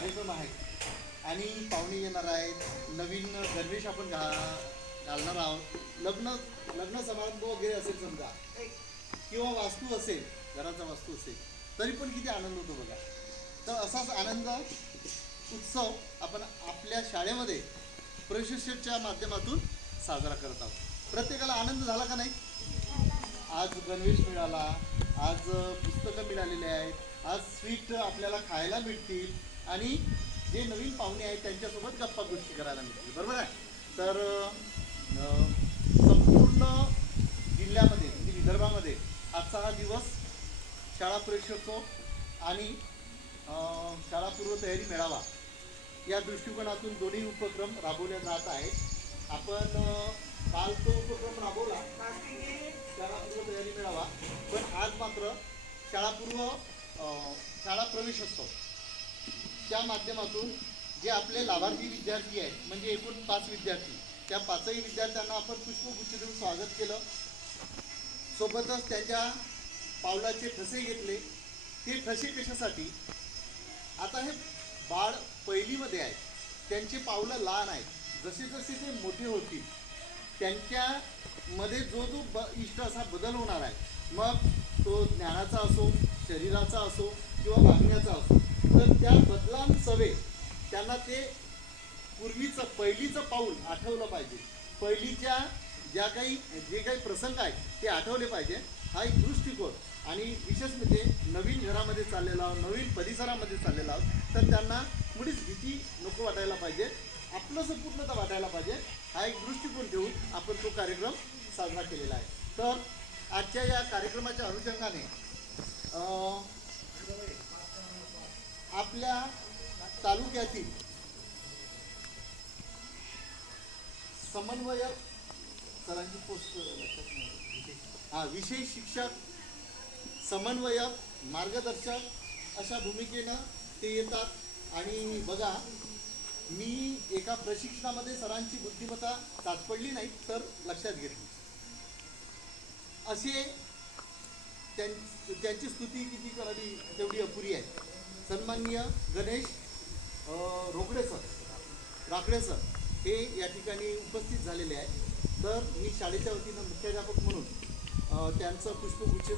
कार्यक्रम आहे आणि पाहुणे येणार आहेत, नवीन गणवेश आपण घालणार आहोत, लग्न समारंभ वगैरे असेल समजा, किंवा वास्तू असेल, घराचा वास्तू असेल, तरी पण किती आनंद होतो बघा. तर असाच आनंद उत्सव आपण आपल्या शाळेमध्ये प्रवेशोत्सवच्या माध्यमातून साजरा करत आहोत. प्रत्येकाला आनंद झाला का नाही? आज गणवेश मिळाला, आज पुस्तकं मिळालेली आहेत, आज स्वीट आपल्याला खायला मिळतील आणि जे नवीन पाहुणे आहेत त्यांच्यासोबत गप्पा गोष्टी करायला मिळतील. बरोबर आहे? तर संपूर्ण जिल्ह्यामध्ये म्हणजे विदर्भामध्ये आजचा हा दिवस शाळा प्रवेशोत्सव आणि शाळापूर्व तयारी मेळावा या दृष्टिकोनातून दोन्ही उपक्रम राबवले जात आहेत. आपण काल तो उपक्रम राबवला शाळापूर्व तयारी मेळावा, पण आज मात्र शाळा प्रवेशोत्सव च्या माध्यमातून जे आपले लाभार्थी विद्यार्थी आहेत म्हणजे एकूण 5 विद्यार्थी, त्या 5ही विद्यार्थ्यांना आपण पुष्पगुच्छ देऊन स्वागत केलं. सोबतच त्यांच्या पावलाचे ठसे घेतले. ते ठसे कशासाठी? आता हे बाळ पहिलीमध्ये आहे, त्यांची पावलं लहान आहेत, जसे जसे ते मोठे होतील त्यांच्यामध्ये जो इष्ट असा बदल होणार आहे, मग तो ज्ञानाचा असो, शरीराचा असो किंवा वागण्याचा असो, तर त्या बदलांसवे त्यांना ते पूर्वीचं पहिलीचं पाऊल आठवलं पाहिजे. पहिलीच्या जे काही प्रसंग आहेत ते आठवले पाहिजे. हा एक दृष्टिकोन आणि विशेष म्हणजे नवीन घरामध्ये चाललेला आहोत, नवीन परिसरामध्ये चाललेला आहोत, तर त्यांना मुळीच भीती नको वाटायला पाहिजे, आपलंसं पूर्णतः वाटायला पाहिजे. हा एक दृष्टिकोन ठेवून आपण तो कार्यक्रम साजरा केलेला आहे. तर आजच्या या कार्यक्रमाच्या अनुषंगाने आपल्या तालुक्यातील समन्वयक सरांची पोस्ट विषय शिक्षक, समन्वयक, मार्गदर्शक अशा भूमिकेनं ते येतात. आणि बघा, मी एका प्रशिक्षणामध्ये सरांची बुद्धिमत्ता चाचपडली नाही तर लक्षात घेतली. असे त्यांची स्तुती किती करावी तेवढी अपुरी आहे. सन्माननीय गणेश राखडे सर हे या ठिकाणी उपस्थित झालेले आहेत. तर मी शाळेच्या वतीनं मुख्याध्यापक म्हणून त्यांचं पुष्पगुच्छ